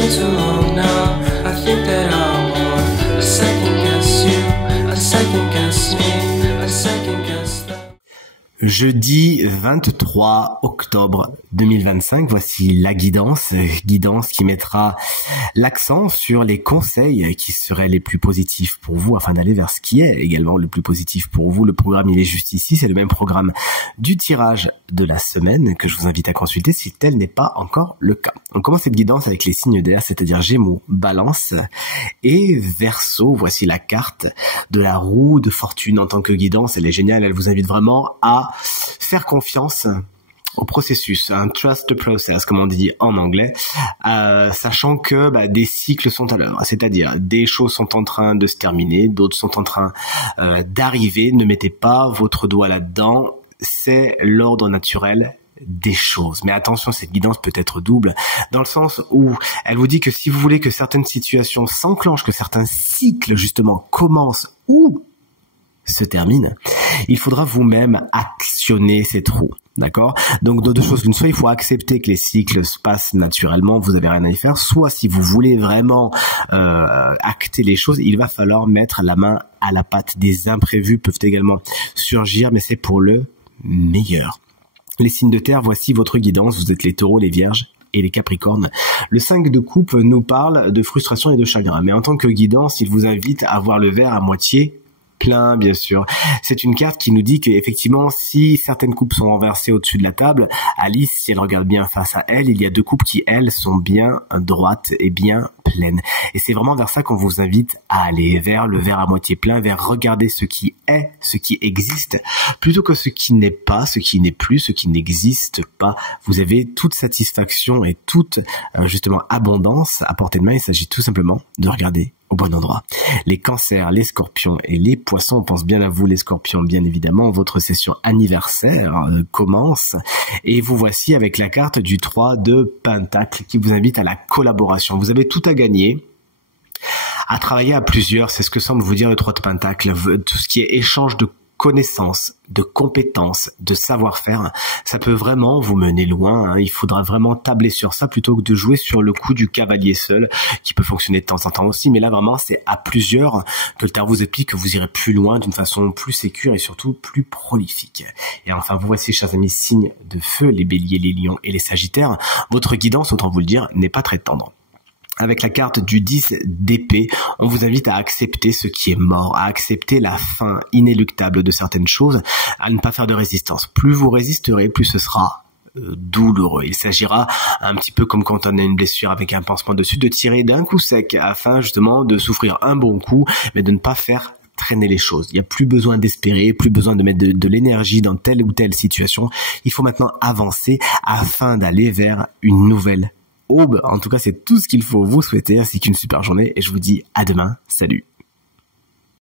been too long now. I think that I want to second guess you, I second guess me, I second guess that. Jeudi 23 octobre 2025, voici la guidance qui mettra l'accent sur les conseils qui seraient les plus positifs pour vous afin d'aller vers ce qui est également le plus positif pour vous. Le programme, il est juste ici, c'est le même programme du tirage de la semaine que je vous invite à consulter si tel n'est pas encore le cas. On commence cette guidance avec les signes d'air, c'est-à-dire Gémeaux, Balance et Verseau. Voici la carte de la roue de fortune en tant que guidance. Elle est géniale, elle vous invite vraiment à faire confiance au processus, un trust the process comme on dit en anglais, sachant que des cycles sont à l'œuvre, c'est-à-dire des choses sont en train de se terminer, d'autres sont en train d'arriver. Ne mettez pas votre doigt là-dedans, c'est l'ordre naturel des choses. Mais attention, cette guidance peut être double, dans le sens où elle vous dit que si vous voulez que certaines situations s'enclenchent, que certains cycles justement commencent ou se termine, il faudra vous-même actionner cette roue, d'accord? Donc de deux choses l'une, soit il faut accepter que les cycles se passent naturellement, vous avez rien à y faire, soit si vous voulez vraiment acter les choses, il va falloir mettre la main à la pâte. Des imprévus peuvent également surgir, mais c'est pour le meilleur. Les signes de terre, voici votre guidance, vous êtes les taureaux, les vierges et les capricornes. Le 5 de coupe nous parle de frustration et de chagrin, mais en tant que guidance, il vous invite à voir le verre à moitié plein, bien sûr. C'est une carte qui nous dit qu'effectivement, si certaines coupes sont renversées au-dessus de la table, Alice, si elle regarde bien face à elle, il y a deux coupes qui, elles, sont bien droites et bien pleines. Et c'est vraiment vers ça qu'on vous invite à aller, vers le verre à moitié plein, vers regarder ce qui est, ce qui existe, plutôt que ce qui n'est pas, ce qui n'est plus, ce qui n'existe pas. Vous avez toute satisfaction et toute, justement, abondance à portée de main. Il s'agit tout simplement de regarder au bon endroit. Les cancers, les scorpions et les poissons, on pense bien à vous les scorpions, bien évidemment. Votre session anniversaire commence et vous voici avec la carte du 3 de Pentacle qui vous invite à la collaboration. Vous avez tout à gagner à travailler à plusieurs, c'est ce que semble vous dire le 3 de Pentacle. Tout ce qui est échange de connaissances, de compétences, de savoir-faire, ça peut vraiment vous mener loin. Il faudra vraiment tabler sur ça plutôt que de jouer sur le coup du cavalier seul, qui peut fonctionner de temps en temps aussi. Mais là, vraiment, c'est à plusieurs que le tarot vous explique que vous irez plus loin d'une façon plus sécure et surtout plus prolifique. Et enfin, vous voici, chers amis, signes de feu, les béliers, les lions et les sagittaires. Votre guidance, autant vous le dire, n'est pas très tendre. Avec la carte du 10 d'épée, on vous invite à accepter ce qui est mort, à accepter la fin inéluctable de certaines choses, à ne pas faire de résistance. Plus vous résisterez, plus ce sera douloureux. Il s'agira un petit peu comme quand on a une blessure avec un pansement dessus, de tirer d'un coup sec afin justement de souffrir un bon coup, mais de ne pas faire traîner les choses. Il n'y a plus besoin d'espérer, plus besoin de mettre de l'énergie dans telle ou telle situation. Il faut maintenant avancer afin d'aller vers une nouvelle aube. En tout cas, c'est tout ce qu'il faut vous souhaiter, ainsi qu'une super journée et je vous dis à demain. Salut!